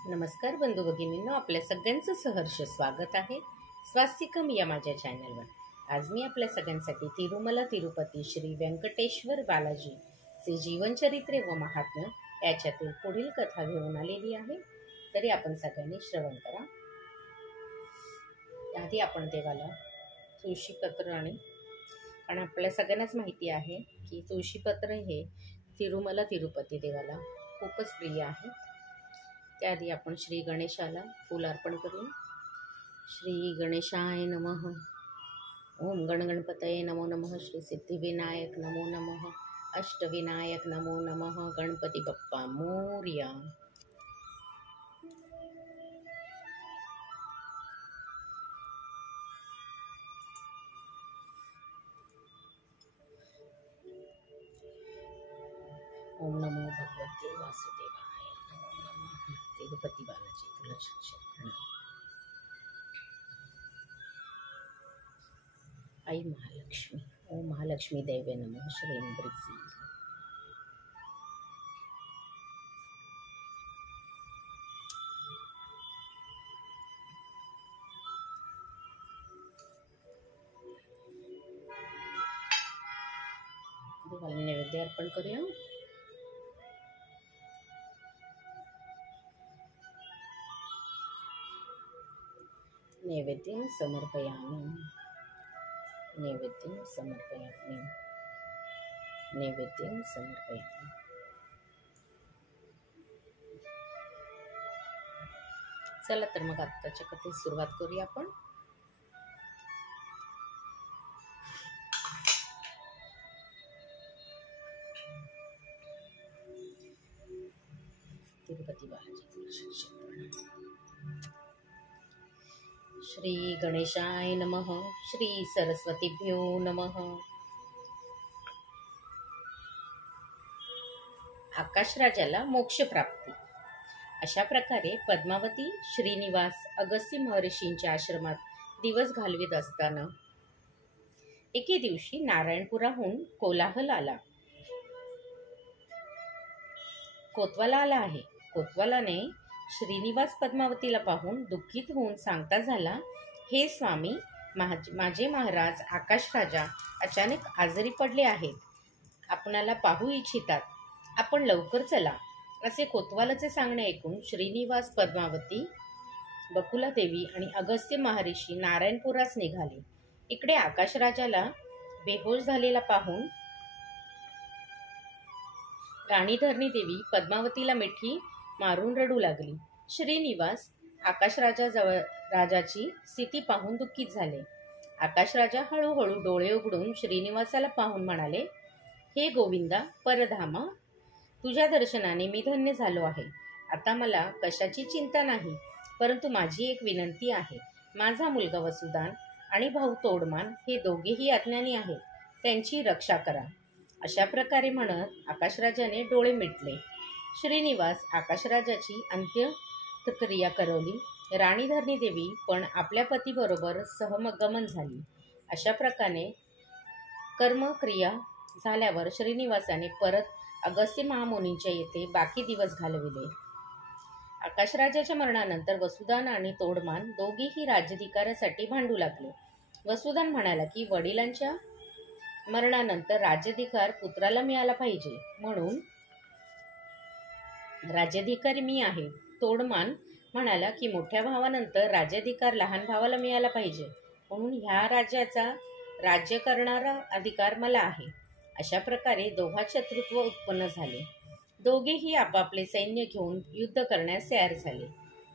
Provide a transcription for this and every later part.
नमस्कार बंधू भगिनींनो, आपल्या सगळ्यांचं सहर्ष स्वागत आहे स्वास्तिकम या माझ्या चॅनलवर। आज मी आपल्या सगळ्यांसाठी तिरुमला तिरुपती श्री व्यंकटेश्वर बालाजी चे जीवनचरित्रे व महात्म्य याच्यातील पुढील कथा घेऊन आलेली आहे। तरी आपण सगळ्यांनी श्रवण करा। आधी आपण देवाला तुळशीपत्र कारण आपल्या सगळ्यांनाच माहिती आहे की तुळशीपत्र हे तिरुमला तिरुपती देवाला खूपच प्रिय आहे। त्याआधी आपण श्री गणेशाला फूल अर्पण करूया। श्री गणेशाय नमः। ओम गणगणपतये नमो नमः। श्री सिद्धिविनायक नमो नमः। अष्टविनायक नमो नमः। गणपती बाप्पा मोरया। ओम नमो भगवते वासुदेवाय। नमो नमः। तिरुपती बालाजी तुला शिक्षण प्रणाम। आई महालक्ष्मी। ओम महालक्ष्मी देवे नमः। श्री इंद्रजी। देवाला नैवेद्य अर्पण करूया। नैवेद्यं समर्पयामि। नैवेद्यं समर्पयामि। नैवेद्यं समर्पयामि। चला तर मग आत्ताच्या कथेस सुरुवात करूया आपण। तिरुपती बालाजी तुला शिक्षण प्रणाम। श्री गणेशाय नमः। श्री सरस्वतीभ्यो नमः। आकाशराजाला मोक्ष प्राप्ती। अशा प्रकारे पद्मावती श्रीनिवास अगस्त्य महर्षींच्या आश्रमात दिवस घालवित असताना एके दिवशी नारायणपुराहून कोलाहल आला। कोतवाल आला आहे। कोतवालाने श्रीनिवास पद्मावतीला पाहून दुःखित होऊन सांगता झाला, हे स्वामी, माझे महाराज आकाशराजा अचानक आजारी पडले आहेत। आपणाला पाहू इच्छितात। आपण लवकर चला। असे कोतवालाचे सांगणे ऐकून श्रीनिवास पद्मावती बकुलादेवी आणि अगस्त्य महर्षी नारायणपुरास निघाले। इकडे आकाशराजाला बेहोश झालेला पाहून राणी धरणी देवी पद्मावतीला मिठी मारून रडू लागली। श्रीनिवास राजाची स्थिती पाहून दुःखित झाले। आकाशराजा हळूहळू डोळे उघडून श्रीनिवासाला पाहून म्हणाले, हे गोविंदा परधामा, तुझ्या दर्शनाने मी धन्य झालो आहे। आता मला कशाची चिंता नाही, परंतु माझी एक विनंती आहे। माझा मुलगा वसुदान आणि भाऊ तोडमान हे दोघेही अज्ञानी आहेत, त्यांची रक्षा करा। अशा प्रकारे म्हणत आकाशराजाने डोळे मिटले। श्रीनिवास आकाशराजाची अंत्यक्रिया करवली। राणी धरणी देवी पण आपल्या पतीबरोबर सहगमन झाली। अशा प्रकारे कर्मक्रिया झाल्यावर श्रीनिवासाने परत अगस्त्य महामुनींच्या येथे बाकी दिवस घालविले। आकाशराजाच्या मरणानंतर वसुदान आणि तोडमान दोघेही राज्याधिकारासाठी भांडू लागले। वसुदान म्हणाला की वडिलांच्या मरणानंतर राज्याधिकार पुत्राला मिळाला पाहिजे, म्हणून राज्याधिकारी मी आहे। तोडमान म्हणाला की मोठ्या भावानंतर राज्याधिकार लहान भावाला मिळाला पाहिजे, म्हणून ह्या राज्याचा राज्य करणारा अधिकार मला आहे। अशा प्रकारे दोघात शत्रुत्व उत्पन्न झाले। दोघेही आपापले सैन्य घेऊन युद्ध करण्यास तयार झाले।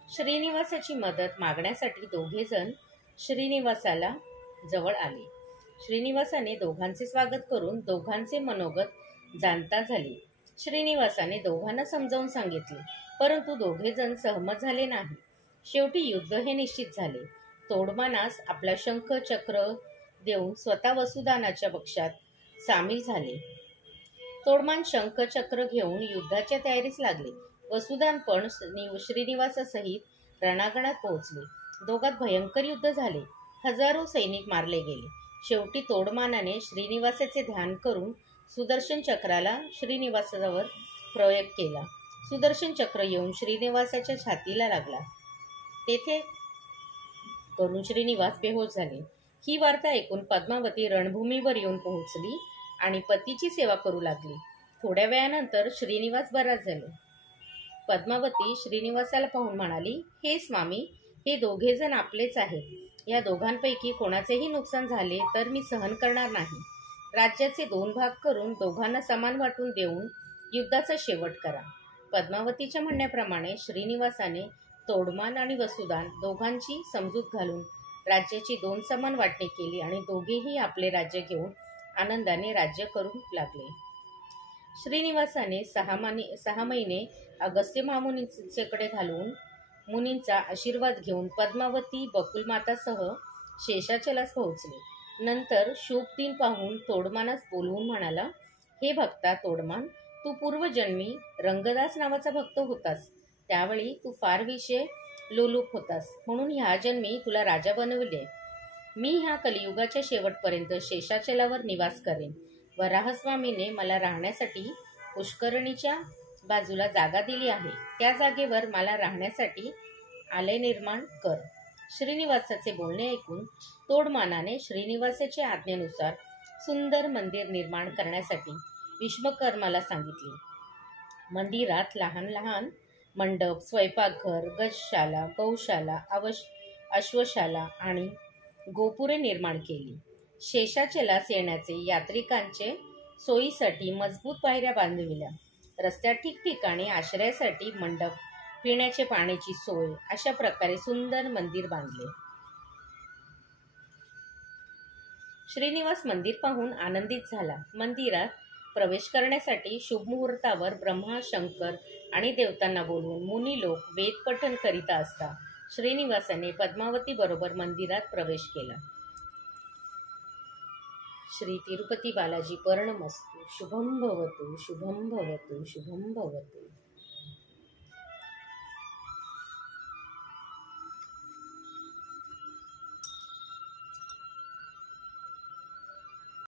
श्रीनिवासाची मदत मागण्यासाठी दोघेजण श्रीनिवासाला जवळ आले। श्रीनिवासाने दोघांचे स्वागत करून दोघांचे मनोगत जाणता झाले। श्रीनिवासाने दोघांना समजावून सांगितले, परंतु दोघेजण सहमत झाले नाही। शेवटी युद्ध हे निश्चित झाले। तोडमानास आपला शंख चक्र देऊन स्वतः वसुदानाच्या पक्षात सामील झाले। तोडमान शंख चक्र घेऊन युद्धाच्या तयारीस लागले। वसुदान पण श्रीनिवासासहित रणांगणात पोहोचले। दोघात भयंकर युद्ध झाले। हजारो सैनिक मारले गेले। शेवटी तोडमानाने श्रीनिवासाचे ध्यान करून सुदर्शन चक्राला श्रीनिवासावर प्रयोग केला। सुदर्शन चक्र येऊन श्रीनिवासाच्या छातीला लागला. तेथे करून श्रीनिवास बेहोश झाले. ही वार्ता ऐकून पद्मावती रणभूमीवर येऊन पोहोचली आणि पतीची सेवा करू लागली. थोड्या वेळानंतर श्रीनिवास बराच झाले. पद्मावती श्रीनिवासाला पाहून म्हणाली, हे स्वामी, हे दोघे जण आपलेच आहेत. या दोघांपैकी कोणाचेही नुकसान झाले तर मी सहन करणार नाही. राज्याचे 2 भाग करून दोघांना समान वाटून देऊन युद्धाचा शेवट करा. पद्मावतीच्या म्हणण्याप्रमाणे श्रीनिवासाने तोडमान आणि वसुदान दोघांची समजूत घालून राज्याची 2 समान वाटणी केली आणि दोघेही आपले राज्य घेऊन आनंदाने राज्य करू लागले. श्रीनिवासाने 6 महिने अगस्त्य महामुनींच्याकडे घालवून मुनींचा आशीर्वाद घेऊन पद्मावती बकुलमातासह शेषाचलास पोहोचले. नंतर शुभ दिन पाहून तोडमानास बोलवून म्हणाला, हे भक्ता तोडमान, तू पूर्वजन्मी रंगदास नावाचा भक्त होतास. त्यावेळी तू फार विषय लोलूप होतास, म्हणून ह्या जन्मी तुला राजा बनविले. मी ह्या कलियुगाच्या शेवटपर्यंत शेषाचलावर निवास करेन. वराहस्वामीने मला राहण्यासाठी पुष्करणीच्या बाजूला जागा दिली आहे. त्या जागेवर मला राहण्यासाठी आलय निर्माण कर. श्रीनिवासाचे बोलणे ऐकून तोडमानाने श्रीनिवासाच्या आज्ञेनुसार सुंदर मंदिर निर्माण करण्यासाठी विश्वकर्माला सांगितले. मंदिरात लहान लहान मंडप, स्वयंपाकघर, गजशाला, गौशाला, अश्वशाला आणि गोपुरे निर्माण केली. शेषाचलास येण्याचे यात्रिकांचे सोयीसाठी मजबूत पायऱ्या बांधविल्या. रस्त्यात ठिकठिकाणी आश्रयासाठी मंडप, पिण्याचे पाण्याची सोय, अशा प्रकारे सुंदर मंदिर बांधले. श्रीनिवास मंदिर पाहून आनंदित झाला. मंदिरात प्रवेश करण्यासाठी शुभ मुहूर्तावर ब्रह्मा, शंकर आणि देवतांना बोलवून मुनी लोक वेद पठण करीत असता श्रीनिवासाने पद्मावती बरोबर मंदिरात प्रवेश केला. श्री तिरुपती बालाजी पर्णमस्तु. शुभम भवतु, शुभम भवतु, शुभम भवतु.